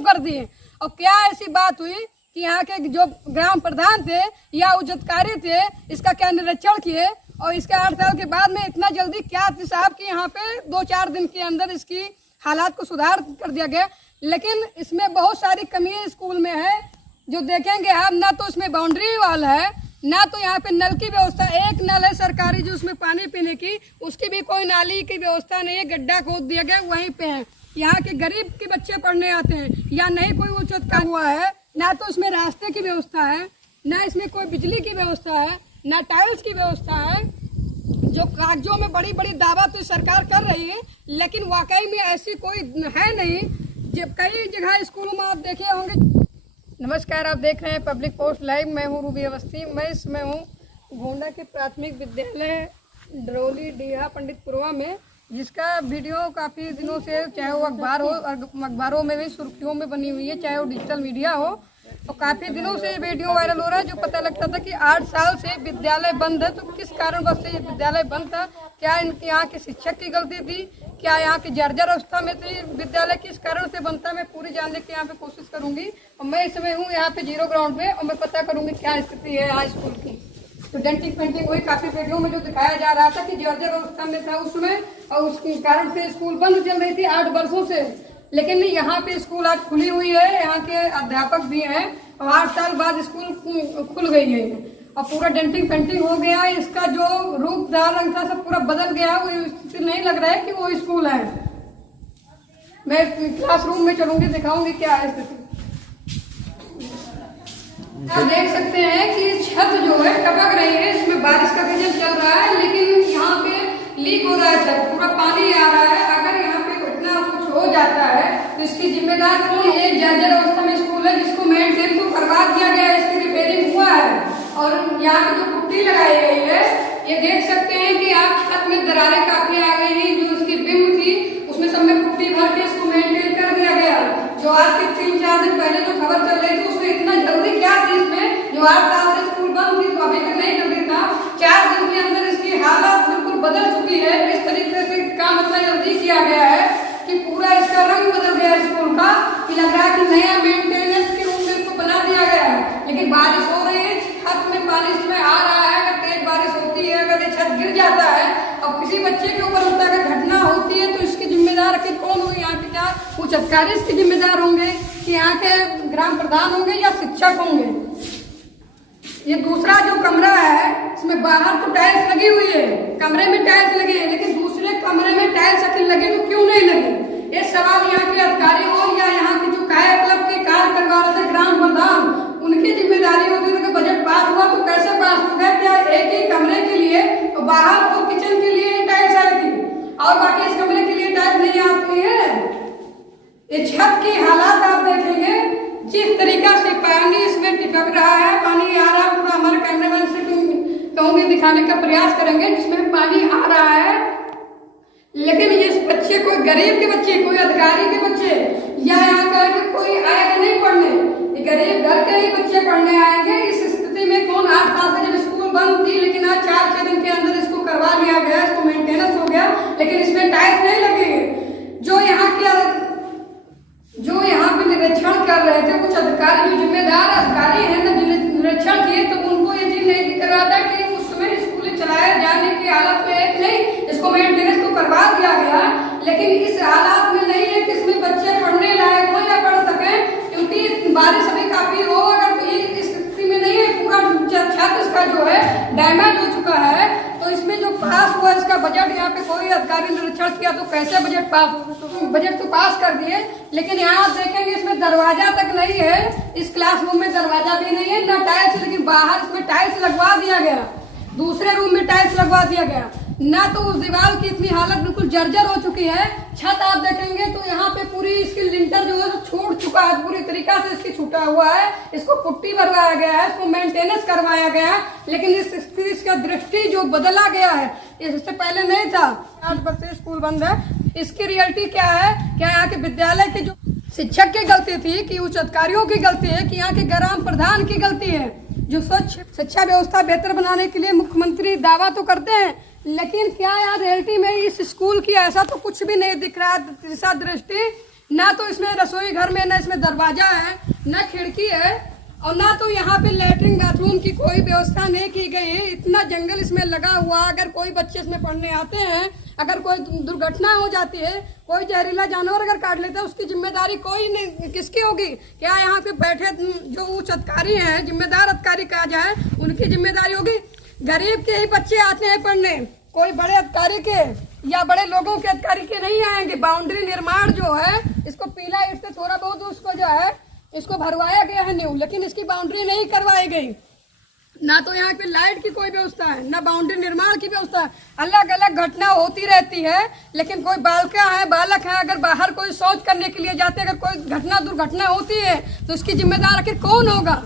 कर दिए। और क्या ऐसी बात हुई कि यहाँ के जो ग्राम प्रधान थे या उच्चाधिकारी थे, इसका क्या निरीक्षण किए और इसके 8 साल के बाद में इतना जल्दी क्या साहब कि यहाँ पे 2-4 दिन के अंदर इसकी हालात को सुधार कर दिया गया। लेकिन इसमें बहुत सारी कमियां स्कूल में है जो देखेंगे आप। ना तो इसमें बाउंड्री वाल है, ना तो यहाँ पे नल की व्यवस्था। एक नल है सरकारी जो उसमें पानी पीने की, उसकी भी कोई नाली की व्यवस्था नहीं है। गड्ढा खोद दिया गया, वहीं पे है। यहाँ के गरीब के बच्चे पढ़ने आते हैं या नहीं कोई उच्चता हुआ है, ना तो इसमें रास्ते की व्यवस्था है, ना इसमें कोई बिजली की व्यवस्था है, ना टाइल्स की व्यवस्था है। जो कागजों में बड़ी बड़ी दावा तो सरकार कर रही है, लेकिन वाकई में ऐसी कोई है नहीं। जब कई जगह स्कूलों में आप देखे होंगे। नमस्कार, आप देख रहे हैं पब्लिक पोस्ट लाइव। मैं हूँ रूबी अवस्थी। मैं इसमें हूँ गोंडा के प्राथमिक विद्यालय डरोली डीहा पंडितपुरवा में, जिसका वीडियो काफ़ी दिनों से, चाहे वो अखबार हो, अखबारों में भी सुर्खियों में बनी हुई है, चाहे वो डिजिटल मीडिया हो, तो काफ़ी दिनों से ये वीडियो वायरल हो रहा है। जो पता लगता था कि 8 साल से विद्यालय बंद है। तो किस कारणवश से ये विद्यालय बंद था? क्या इनके यहाँ के शिक्षक की गलती थी? क्या यहाँ की जर्जर अवस्था में थी विद्यालय? किस कारण से बनता है, मैं पूरी जानने की यहाँ पे कोशिश करूंगी। और मैं इस समय हूँ यहाँ पे 0 ग्राउंड पे, और मैं पता करूंगी क्या स्थिति है यहाँ स्कूल की। तो डेंटिंग पेंटिंग वही काफी वीडियो में जो दिखाया जा रहा था कि जर्जर अवस्था में था उसमें, और उसके कारण से स्कूल बंद चल रही थी 8 वर्षों से। लेकिन यहाँ पे स्कूल आज खुली हुई है, यहाँ के अध्यापक भी हैं, और 8 साल बाद स्कूल खुल गई है और पूरा डेंटिंग पेंटिंग हो गया है। इसका जो रूप रंग था सब पूरा बदल गया। वो स्थिति नहीं लग रहा है कि वो स्कूल है। मैं क्लासरूम में चलूंगी, दिखाऊंगी क्या है स्थिति। आप देख सकते हैं कि छत जो है टपक रही है, इसमें बारिश का सीजन चल रहा है, लेकिन यहाँ पे लीक हो रहा है, छत पूरा पानी आ रहा है। अगर यहाँ पे घटना कुछ हो जाता है तो इसकी जिम्मेदार कौन? ये जर्जर अवस्था में स्कूल है जिसको मेंटेन तो करवा दिया गया है, इसकी रिपेयरिंग हुआ है। और यहाँ पे जो पुट्टी लगाई गई है, ये देख सकते हैं कि आप छत में दरारें काफी आ गई हैं। जो उसकी बिम्ब थी उसमें सब में पुट्टी भर के इसको मेंटेन कर दिया गया। जो आज के 3-4 दिन पहले जो खबर चल रही थी उसमें इतना जल्दी क्या थी इसमें? जो 8 साल से स्कूल बंद थी तो अभी तक नहीं जल्दी था। 4 दिन के अंदर इसकी हालत बिल्कुल बदल चुकी है। इस तरीके से काम इतना जल्दी किया गया है कि पूरा इसका रंग बदल गया स्कूल का, कि लग रहा है कि नया मेंटेनेंस के रूप में इसको बना दिया गया है। लेकिन बारिश हो रही है, छत में पानी इसमें आ रहा है। अगर तेज बारिश होती है, अगर ये छत गिर जाता है और किसी बच्चे के ऊपर उस तरह की घटना होती है, तो इसकी जिम्मेदार आखिर कौन होगी? यहाँ के क्या कुछ अधिकारी इसके जिम्मेदार होंगे कि यहाँ के ग्राम प्रधान होंगे या शिक्षक होंगे? ये दूसरा जो कमरा है, इसमें बाहर तो टाइल्स लगी हुई है, कमरे में टाइल्स लगी है, लेकिन दूसरे कमरे में टाइल्स आखिर लगी तो क्यों नहीं लगी? ये सवाल यहाँ के अधिकारी हो या यहाँ के जो काया क्लब के कार्य करवा रहे थे ग्राम प्रधान, उनकी जिम्मेदारी होती है। बजट पास हुआ तो कैसे पास हो गया? क्या एक ही कमरे के लिए तो बाहर और किचन के लिए टाइल्स आई थी और बाकी इस कमरे के लिए टाइल्स नहीं आती है? ये छत की हालात आप देखेंगे, जिस तरीका से पानी इसमें टिपक रहा है, पानी आ रहा है। पूरा हमारे कैमरामैन से कहूंगी दिखाने का प्रयास करेंगे जिसमें पानी आ रहा है। लेकिन ये बच्चे, कोई गरीब के बच्चे, कोई अधिकारी के बच्चे, या यहाँ का कोई आएगा नहीं पढ़ने, ये गरीब घर के ही बच्चे पढ़ने आएंगे। इस स्थिति में कौन? 8 साल से जब स्कूल बंद थी, लेकिन आज 4-6 दिन के अंदर इसको करवा लिया गया, इसको मेंटेनेंस हो गया, लेकिन इसमें टाइल्स नहीं लगी। जो यहाँ पे निरीक्षण कर रहे थे कुछ अधिकारी, जो जिम्मेदार अधिकारी हैं ना, निरीक्षण किए, तो उनको ये चीज नहीं दिख रहा था कि उस समय स्कूल चलाए जाने की हालत में एक नहीं, इसको मेंटेनेंस तो करवा दिया गया, लेकिन इस हालात में नहीं है कि इसमें बच्चे पढ़ने लायक हो या पढ़ सके, क्योंकि बारिश अभी काफी हो। अगर तो ये इस स्थिति में नहीं है, पूरा छत इसका जो है डैमेज हो चुका है, तो इसमें जो पास हुआ इसका बजट, यहाँ पे कोई अधिकारी निरीक्षण किया तो कैसे बजट पास हो? तो बजट तो पास कर दिए, लेकिन यहाँ आप देखेंगे इसमें दरवाजा तक नहीं है। इस क्लासरूम में दरवाजा भी नहीं है, ना टाइल्स, लेकिन बाहर इसमें टाइल्स लगवा दिया गया, दूसरे रूम में टाइल्स लगवा दिया गया। ना तो उस दीवार की इतनी हालत बिल्कुल जर्जर हो चुकी है। छत आप देखेंगे तो यहाँ पे पूरी इसकी लिंटर जो है छूट चुका है, पूरी तरीका से इसकी छूटा हुआ है। इसको पुट्टी भरवाया गया है, इसको मेंटेनेंस करवाया गया है, लेकिन इसका दृष्टि जो बदला गया है, इससे पहले नहीं था। 8 वर्ष से स्कूल बंद है। इसकी रियलिटी क्या है? क्या यहाँ के विद्यालय के जो शिक्षक की गलती थी कि उच्च अधिकारियों की गलती है कि यहाँ के ग्राम प्रधान की गलती है? जो स्वच्छ शिक्षा व्यवस्था बेहतर बनाने के लिए मुख्यमंत्री दावा तो करते हैं, लेकिन क्या यार रियलिटी में इस स्कूल की ऐसा तो कुछ भी नहीं दिख रहा है दिशा दृष्टि ना तो इसमें रसोई घर में ना इसमें दरवाजा है, ना खिड़की है, और ना तो यहाँ पे लेटरिन बाथरूम की कोई व्यवस्था नहीं की गई है। इतना जंगल इसमें लगा हुआ, अगर कोई बच्चे इसमें पढ़ने आते हैं, अगर कोई दुर्घटना हो जाती है, कोई जहरीला जानवर अगर काट लेता है, उसकी जिम्मेदारी कोई नहीं, किसकी होगी? क्या यहाँ पे बैठे जो उच्च अधिकारी हैं, जिम्मेदार अधिकारी कहा जाए, उनकी जिम्मेदारी होगी? गरीब के ही बच्चे आते हैं पढ़ने, कोई बड़े अधिकारी के या बड़े लोगों के अधिकारी के नहीं आएंगे। बाउंड्री निर्माण जो है, इसको पीला ईंट से थोड़ा बहुत उसको जो है इसको भरवाया गया है न्यू, लेकिन इसकी बाउंड्री नहीं करवाई गई। ना तो यहाँ पे लाइट की कोई व्यवस्था है, ना बाउंड्री निर्माण की व्यवस्था है। अलग अलग घटना होती रहती है, लेकिन कोई बालक है, अगर बाहर कोई शौच करने के लिए जाते हैं, अगर कोई दुर्घटना होती है तो इसकी जिम्मेदार आखिर कौन होगा?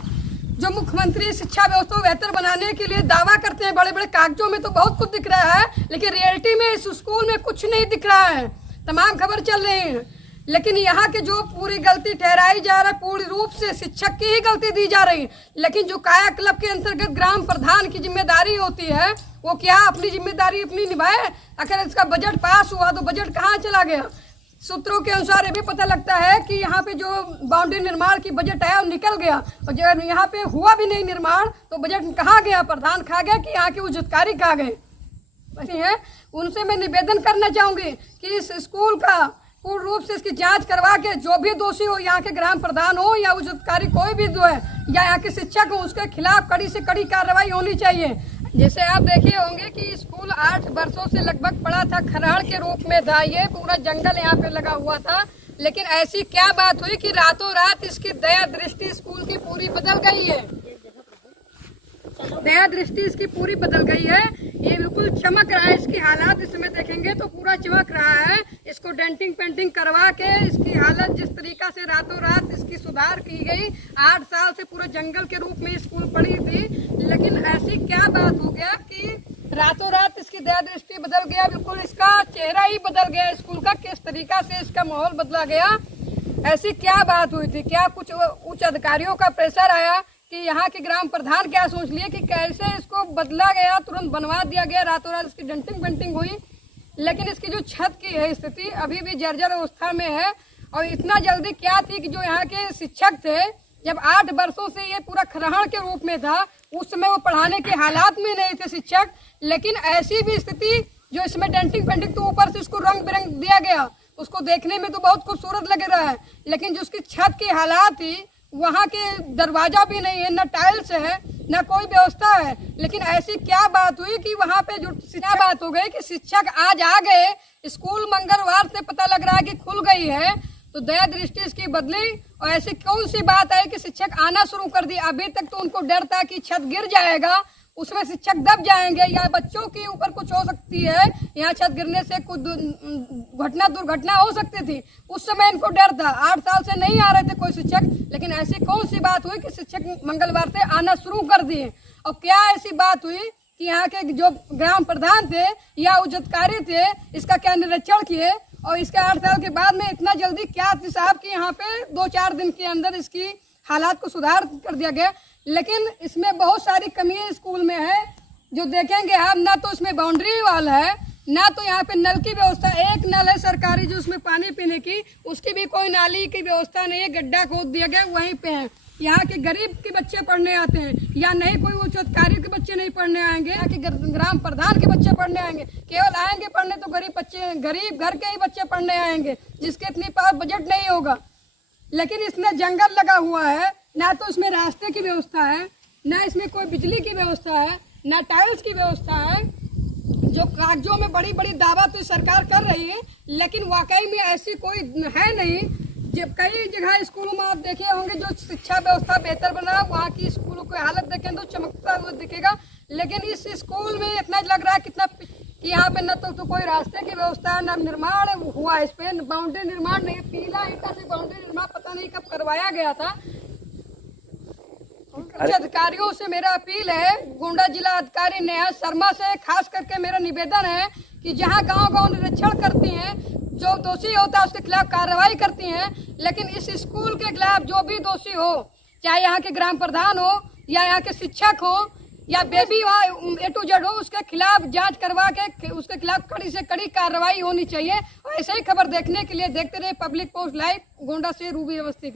जो मुख्यमंत्री शिक्षा व्यवस्था को बेहतर बनाने के लिए दावा करते हैं, बड़े बड़े कागजों में तो बहुत कुछ दिख रहा है, लेकिन रियलिटी में इस स्कूल में कुछ नहीं दिख रहा है। तमाम खबर चल रही है, लेकिन यहाँ के जो पूरी गलती ठहराई जा रहा है, पूर्ण रूप से शिक्षक की ही गलती दी जा रही है। लेकिन जो काया क्लब के अंतर्गत ग्राम प्रधान की जिम्मेदारी होती है, वो क्या अपनी जिम्मेदारी अपनी निभाए? अगर इसका बजट पास हुआ तो बजट कहाँ चला गया? सूत्रों के अनुसार ये भी पता लगता है कि यहाँ पे जो बाउंड्री निर्माण की बजट आया वो निकल गया, और जब यहाँ पे हुआ भी नहीं निर्माण तो बजट कहाँ गया? प्रधान खा गया कि यहाँ के उच्च अधिकारी खा गए? है उनसे मैं निवेदन करना चाहूँगी कि इस स्कूल का पूर्ण रूप से इसकी जांच करवा के जो भी दोषी हो, यहाँ के ग्राम प्रधान हो या उच्च अधिकारी कोई भी जो है या यहाँ के शिक्षक हो, उसके खिलाफ कड़ी से कड़ी कार्रवाई होनी चाहिए। जैसे आप देखे होंगे कि स्कूल 8 वर्षों से लगभग पड़ा था, खराड़ के रूप में था, ये पूरा जंगल यहाँ पे लगा हुआ था। लेकिन ऐसी क्या बात हुई कि रातों रात इसकी दया दृष्टि स्कूल की पूरी बदल गई है? दया दृष्टि इसकी पूरी बदल गई है। ये बिल्कुल चमक रहा है, इसकी हालात इसमें देखेंगे तो पूरा चमक रहा है। इसको डेंटिंग पेंटिंग करवा के इसकी हालत जिस तरीका से रातों रात इसकी सुधार की गई। 8 साल से पूरे जंगल के रूप में स्कूल पड़ी थी, लेकिन ऐसी क्या बात हो गया कि रातों रात इसकी दया दृष्टि बदल गया, बिल्कुल इसका चेहरा ही बदल गया स्कूल का, किस तरीका से इसका माहौल बदला गया। ऐसी क्या बात हुई थी? क्या कुछ उच्च अधिकारियों का प्रेशर आया कि यहाँ के ग्राम प्रधान क्या सोच लिए कि कैसे इसको बदला गया, तुरंत बनवा दिया गया, रातों रात इसकी डेंटिंग पेंटिंग हुई। लेकिन इसकी जो छत की है स्थिति अभी भी जर्जर अवस्था में है। और इतना जल्दी क्या थी कि जो यहाँ के शिक्षक थे, जब 8 वर्षों से ये पूरा खरहड़ के रूप में था, उस समय वो पढ़ाने के हालात में नहीं थे शिक्षक। लेकिन ऐसी भी स्थिति जो इसमें डेंटिंग पेंटिंग तो ऊपर से इसको रंग बिरंग दिया गया, उसको देखने में तो बहुत खूबसूरत लग रहा है, लेकिन जो उसकी छत की हालात थी, वहाँ के दरवाजा भी नहीं है, न टाइल्स है, न कोई व्यवस्था है। लेकिन ऐसी क्या बात हुई कि वहाँ पे जो क्या बात हो गई कि शिक्षक आज आ गए, स्कूल मंगलवार से पता लग रहा है कि खुल गई है, तो दया दृष्टि इसकी बदली। और ऐसी कौन सी बात है कि शिक्षक आना शुरू कर दी? अभी तक तो उनको डर था कि छत गिर जाएगा, उसमें शिक्षक दब जाएंगे या बच्चों के ऊपर कुछ हो सकती है, यहाँ छत गिरने से कुछ दुर्घटना हो सकती थी, उस समय इनको डर था। 8 साल से नहीं आ रहे थे कोई शिक्षक, लेकिन ऐसी कौन सी बात हुई कि शिक्षक मंगलवार से आना शुरू कर दिए? और क्या ऐसी बात हुई कि यहाँ के जो ग्राम प्रधान थे या उच्च अधिकारी थे, इसका क्या निरीक्षण किए? और इसके 8 साल के बाद में इतना जल्दी क्या थी साहब कि यहाँ पे 2-4 दिन के अंदर इसकी हालात को सुधार कर दिया गया। लेकिन इसमें बहुत सारी कमियां स्कूल में है, जो देखेंगे आप। ना तो इसमें बाउंड्री वाल है, ना तो यहाँ पे नल की व्यवस्था। एक नल है सरकारी जो उसमें पानी पीने की, उसकी भी कोई नाली की व्यवस्था नहीं है, गड्ढा खोद दिया गया वहीं पे है। यहाँ के गरीब के बच्चे पढ़ने आते हैं या नहीं, कोई उच्च अधिकारी के बच्चे नहीं पढ़ने आएंगे, यहाँ के ग्राम प्रधान के बच्चे पढ़ने आएंगे। केवल आएंगे पढ़ने तो गरीब घर के ही बच्चे पढ़ने आएंगे, जिसके इतनी पास बजट नहीं होगा। लेकिन इसमें जंगल लगा हुआ है, ना तो इसमें रास्ते की व्यवस्था है, ना इसमें कोई बिजली की व्यवस्था है, ना टाइल्स की व्यवस्था है। जो कागजों में बड़ी बड़ी दावा तो सरकार कर रही है, लेकिन वाकई में ऐसी कोई है नहीं। जब कई जगह स्कूलों में आप देखे होंगे जो शिक्षा व्यवस्था बेहतर बना, वहाँ की स्कूलों की हालत देखें तो चमकता हुआ दिखेगा। लेकिन इस स्कूल में इतना लग रहा है कितना कि यहाँ पे न तो कोई रास्ते की व्यवस्था है, न निर्माण हुआ, इस पे बाउंड्री निर्माण नहीं, पीला ईंटा से बाउंड्री निर्माण पता नहीं कब करवाया गया था। अधिकारियों से मेरा अपील है, गोंडा जिला अधिकारी नेहा शर्मा से खास करके मेरा निवेदन है कि जहां गांव-गांव निरीक्षण करती हैं, जो दोषी होता है उसके खिलाफ कार्रवाई करती हैं, लेकिन इस स्कूल के खिलाफ जो भी दोषी हो, चाहे यहाँ के ग्राम प्रधान हो या यहाँ के शिक्षक हो या बेबी वहाँ A to Z हो, उसके खिलाफ जांच करवा के उसके खिलाफ कड़ी से कड़ी कार्रवाई होनी चाहिए। और ऐसे ही खबर देखने के लिए देखते रहे पब्लिक पोस्ट लाइव। गोंडा से रूबी अवस्थी।